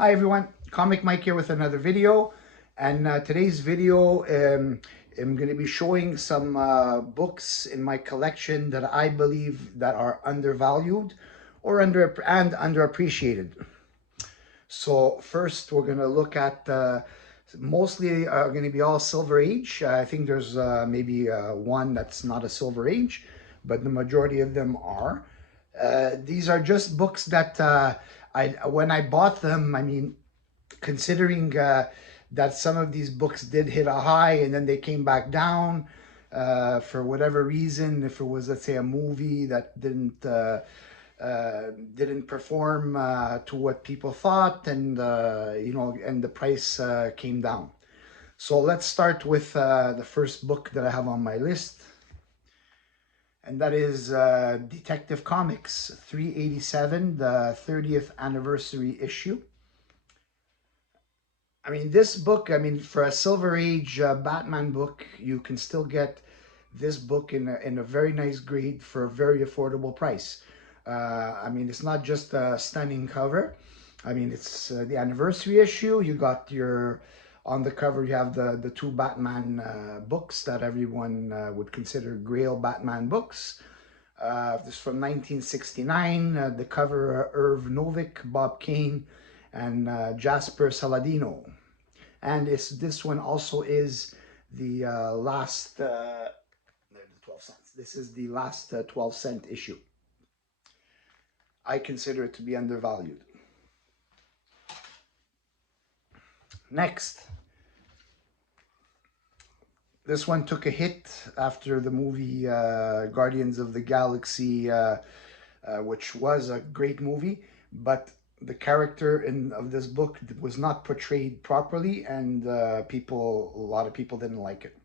Hi everyone, Comic Mike here with another video, and today's video I'm going to be showing some books in my collection that I believe that are undervalued or underappreciated. So first we're going to look at mostly going to be all Silver Age. I think there's maybe one that's not a Silver Age, but the majority of them are. These are just books that when I bought them, I mean, considering that some of these books did hit a high and then they came back down for whatever reason, if it was, let's say, a movie that didn't perform to what people thought, and and the price came down. So let's start with the first book that I have on my list, and that is Detective Comics 387, the 30th anniversary issue. I mean, this book, I mean, for a Silver Age Batman book, you can still get this book in a very nice grade for a very affordable price. I mean, it's not just a stunning cover. I mean, it's the anniversary issue. You got your, on the cover, you have the two Batman books that everyone would consider Grail Batman books. This is from 1969. The cover, Irv Novick, Bob Kane, and Jasper Saladino. And this one also is the last 12 cents. This is the last 12-cent issue. I consider it to be undervalued. Next, this one took a hit after the movie Guardians of the Galaxy, which was a great movie, but the character of this book was not portrayed properly, and a lot of people didn't like it.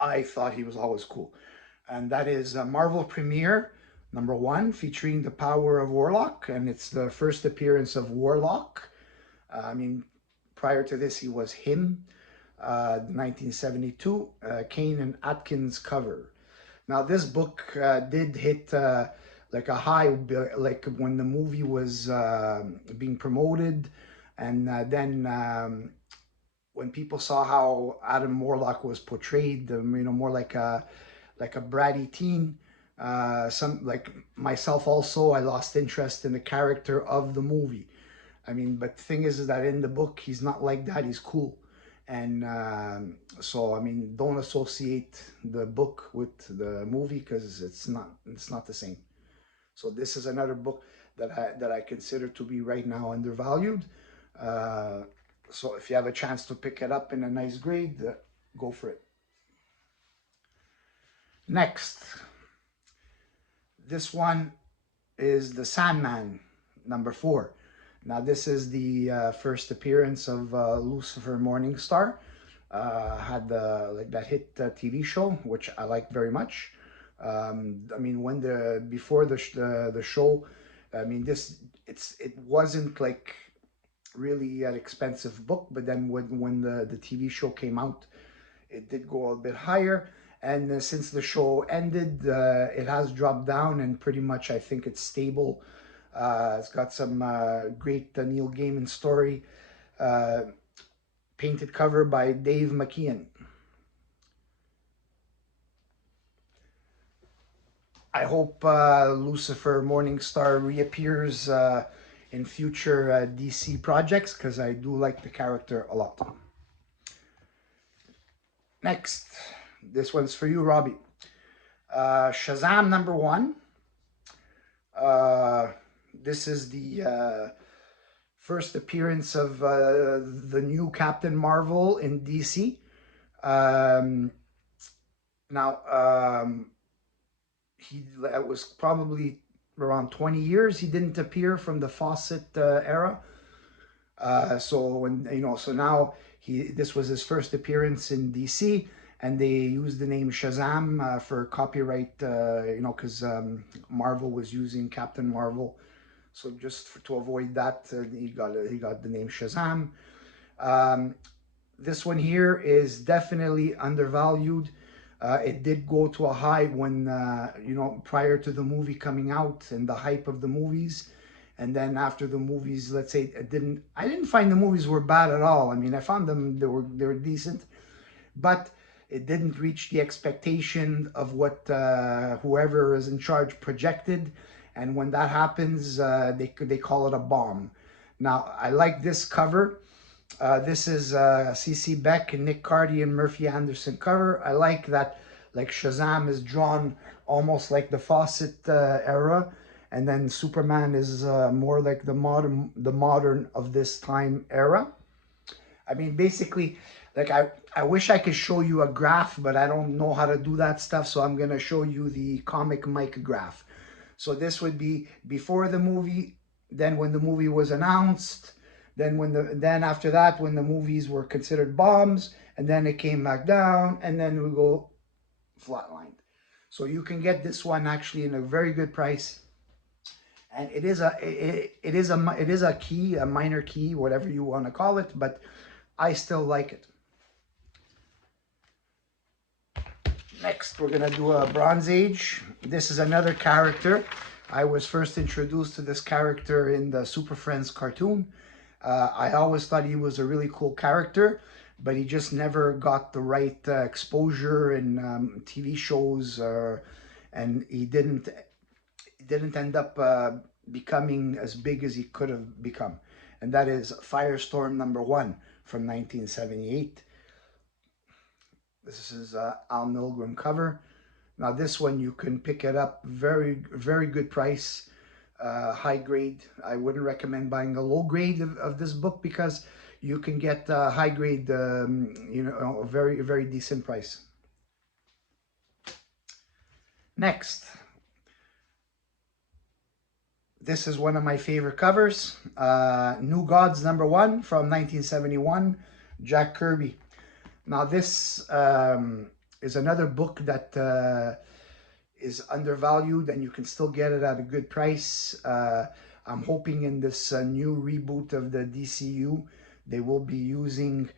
I thought he was always cool. And that is Marvel Premiere #1, featuring the power of Warlock, and it's the first appearance of Warlock. I mean, prior to this, he was him. 1972, Kane and Atkins cover. Now, this book did hit like a high, like when the movie was being promoted, and then when people saw how Adam Warlock was portrayed, more like a bratty teen. Some like myself also, I lost interest in the character of the movie. I mean, but the thing is that in the book, he's not like that. He's cool. And so, I mean, don't associate the book with the movie because it's not the same. So this is another book that I consider to be right now undervalued. So if you have a chance to pick it up in a nice grade, go for it. Next, this one is The Sandman, #4. Now, this is the first appearance of Lucifer Morningstar. Had that hit TV show, which I liked very much. I mean, before the show, I mean, it wasn't like really an expensive book, but then when the TV show came out, it did go a bit higher. And since the show ended, it has dropped down, and pretty much I think it's stable. It's got some great Neil Gaiman story, painted cover by Dave McKeon. I hope Lucifer Morningstar reappears in future DC projects, because I do like the character a lot. Next, this one's for you, Robbie. Shazam #1. This is the first appearance of the new Captain Marvel in DC. It was probably around 20 years he didn't appear from the Fawcett era. So now this was his first appearance in DC, and they used the name Shazam for copyright, because Marvel was using Captain Marvel. So just to avoid that, he got the name Shazam. This one here is definitely undervalued. It did go to a high when, prior to the movie coming out and the hype of the movies. and then after the movies, let's say I didn't find the movies were bad at all. I mean, I found them, they were decent, but it didn't reach the expectation of what whoever is in charge projected. And when that happens, they call it a bomb. Now, I like this cover. This is C.C. Beck and Nick Cardy and Murphy Anderson cover. I like that, like Shazam is drawn almost like the Fawcett era, and then Superman is more like the modern of this time era. I mean, basically, like I wish I could show you a graph, but I don't know how to do that stuff. So I'm gonna show you the comic Mike graph. So this would be before the movie, then when the movie was announced, then after that when the movies were considered bombs, and then it came back down, and then we go flatlined. So you can get this one actually in a very good price, and it is a key, a minor key, whatever you want to call it, but I still like it. Next, we're gonna do a Bronze Age. This is another character. I was first introduced to this character in the Super Friends cartoon. I always thought he was a really cool character, but he just never got the right exposure in TV shows, and he didn't end up becoming as big as he could have become. And that is Firestorm #1 from 1978. This is Al Milgrom cover. Now this one you can pick it up very good price, high grade. I wouldn't recommend buying a low grade of this book because you can get high grade, you know, a very decent price. Next, this is one of my favorite covers, New Gods #1 from 1971, Jack Kirby. Now this is another book that is undervalued, and you can still get it at a good price. I'm hoping in this new reboot of the DCU, they will be using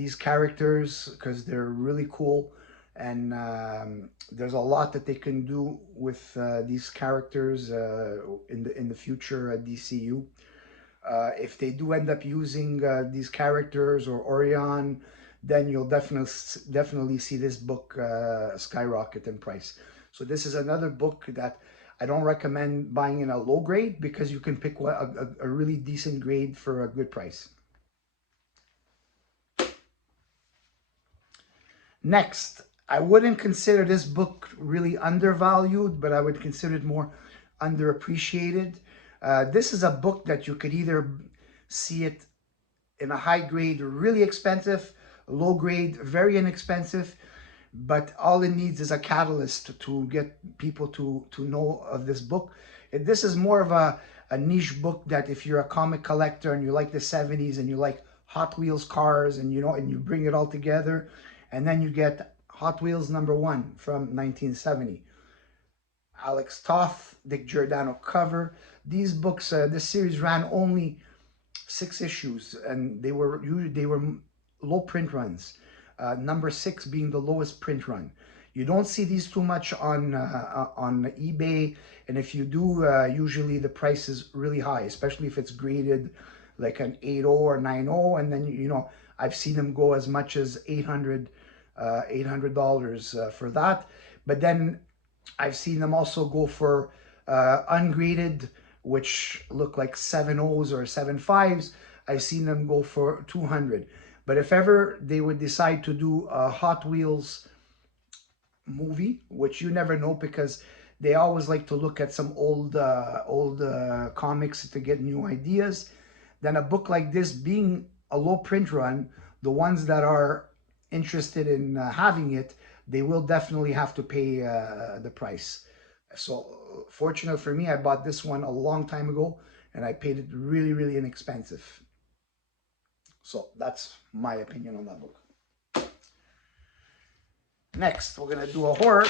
these characters because they're really cool, and there's a lot that they can do with these characters in the future at DCU. If they do end up using these characters or Orion, then you'll definitely see this book skyrocket in price. So this is another book that I don't recommend buying in a low grade because you can pick a really decent grade for a good price. Next, I wouldn't consider this book really undervalued, but I would consider it more underappreciated. This is a book that you could either see it in a high grade, really expensive, low grade, very inexpensive, but all it needs is a catalyst to get people to know of this book. This is more of a niche book that if you're a comic collector and you like the 70s and you like Hot Wheels cars, and you know, and you bring it all together, and then you get Hot Wheels #1 from 1970. Alex Toth, Dick Giordano cover. These books, this series ran only 6 issues, and they were low print runs. #6 being the lowest print run. You don't see these too much on eBay, and if you do, usually the price is really high, especially if it's graded like an 8.0 or 9.0, and then you know I've seen them go as much as $800 for that. But then I've seen them also go for ungraded, which look like 7.0s or 7.5s. I've seen them go for 200. But if ever they would decide to do a Hot Wheels movie, which you never know because they always like to look at some old comics to get new ideas, then a book like this being a low print run, the ones that are interested in having it, they will definitely have to pay the price. So fortunate for me, I bought this one a long time ago and I paid it really inexpensive. So that's my opinion on that book. Next, we're gonna do a horror.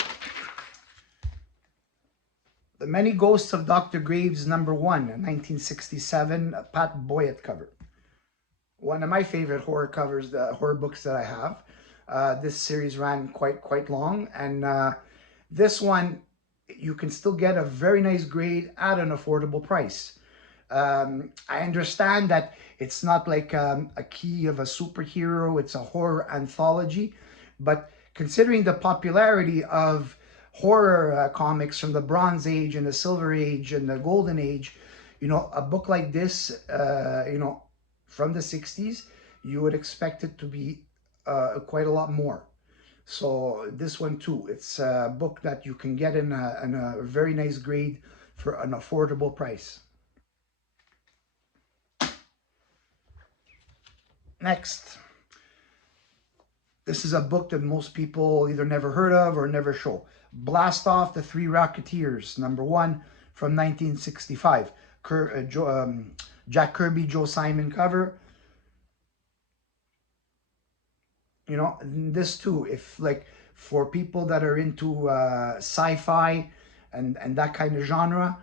The Many Ghosts of Dr. Graves #1, 1967, Pat Boyett cover. One of my favorite horror covers, the horror books that I have. This series ran quite long, and this one you can still get a very nice grade at an affordable price. I understand that it's not like a key of a superhero, it's a horror anthology, but considering the popularity of horror comics from the Bronze Age and the Silver Age and the Golden Age, you know, a book like this, you know, from the 60s, you would expect it to be quite a lot more. So this one too, it's a book that you can get in a very nice grade for an affordable price. Next, this is a book that most people either never heard of or never show. Blast Off the Three Rocketeers, #1 from 1965. Jack Kirby, Joe Simon cover. You know, this too, if like for people that are into sci-fi and that kind of genre,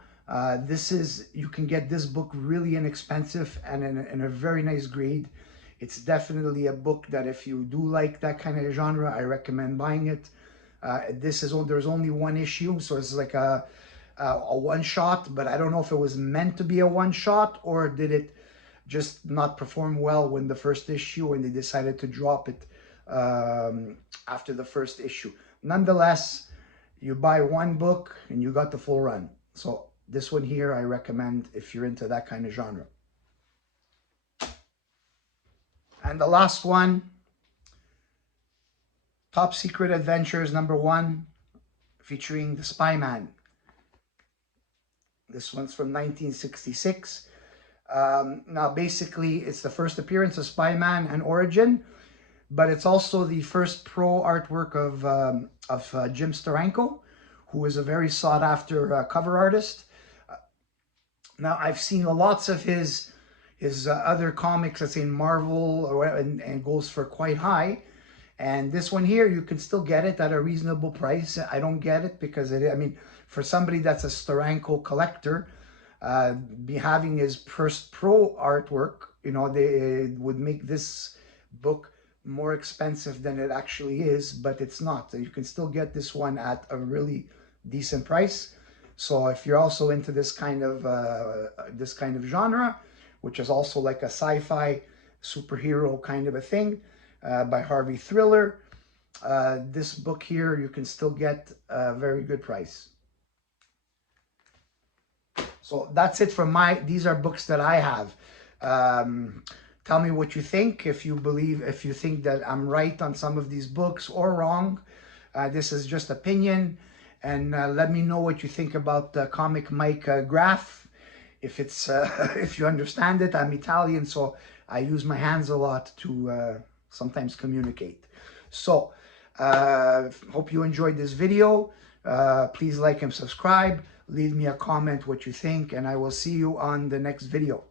this is, you can get this book really inexpensive and in a very nice grade. It's definitely a book that if you do like that kind of genre, I recommend buying it. This is, there's only one issue, so it's like a one shot, but I don't know if it was meant to be a one shot or did it just not perform well when the first issue and they decided to drop it after the first issue. Nonetheless, you buy one book and you got the full run. So this one here, I recommend if you're into that kind of genre. And the last one, Top Secret Adventures #1, featuring the Spy Man. This one's from 1966. Now, basically, it's the first appearance of Spy Man and Origin, but it's also the first pro artwork of Jim Steranko, who is a very sought after cover artist. Now, I've seen lots of his other comics, let's say in Marvel, and goes for quite high. And this one here, you can still get it at a reasonable price. I don't get it because I mean, for somebody that's a Steranko collector, be having his first pro artwork, you know, they would make this book more expensive than it actually is, but it's not. You can still get this one at a really decent price. So if you're also into this kind of genre, which is also like a sci-fi superhero kind of a thing, by Harvey Thriller, this book here you can still get a very good price. So that's it for these are books that I have. Tell me what you think, if you think that I'm right on some of these books or wrong. This is just opinion, and let me know what you think about Comic Mike Graph. If it's if you understand it. I'm Italian, so I use my hands a lot to sometimes communicate. So hope you enjoyed this video. Please like and subscribe. Leave me a comment what you think, and I will see you on the next video.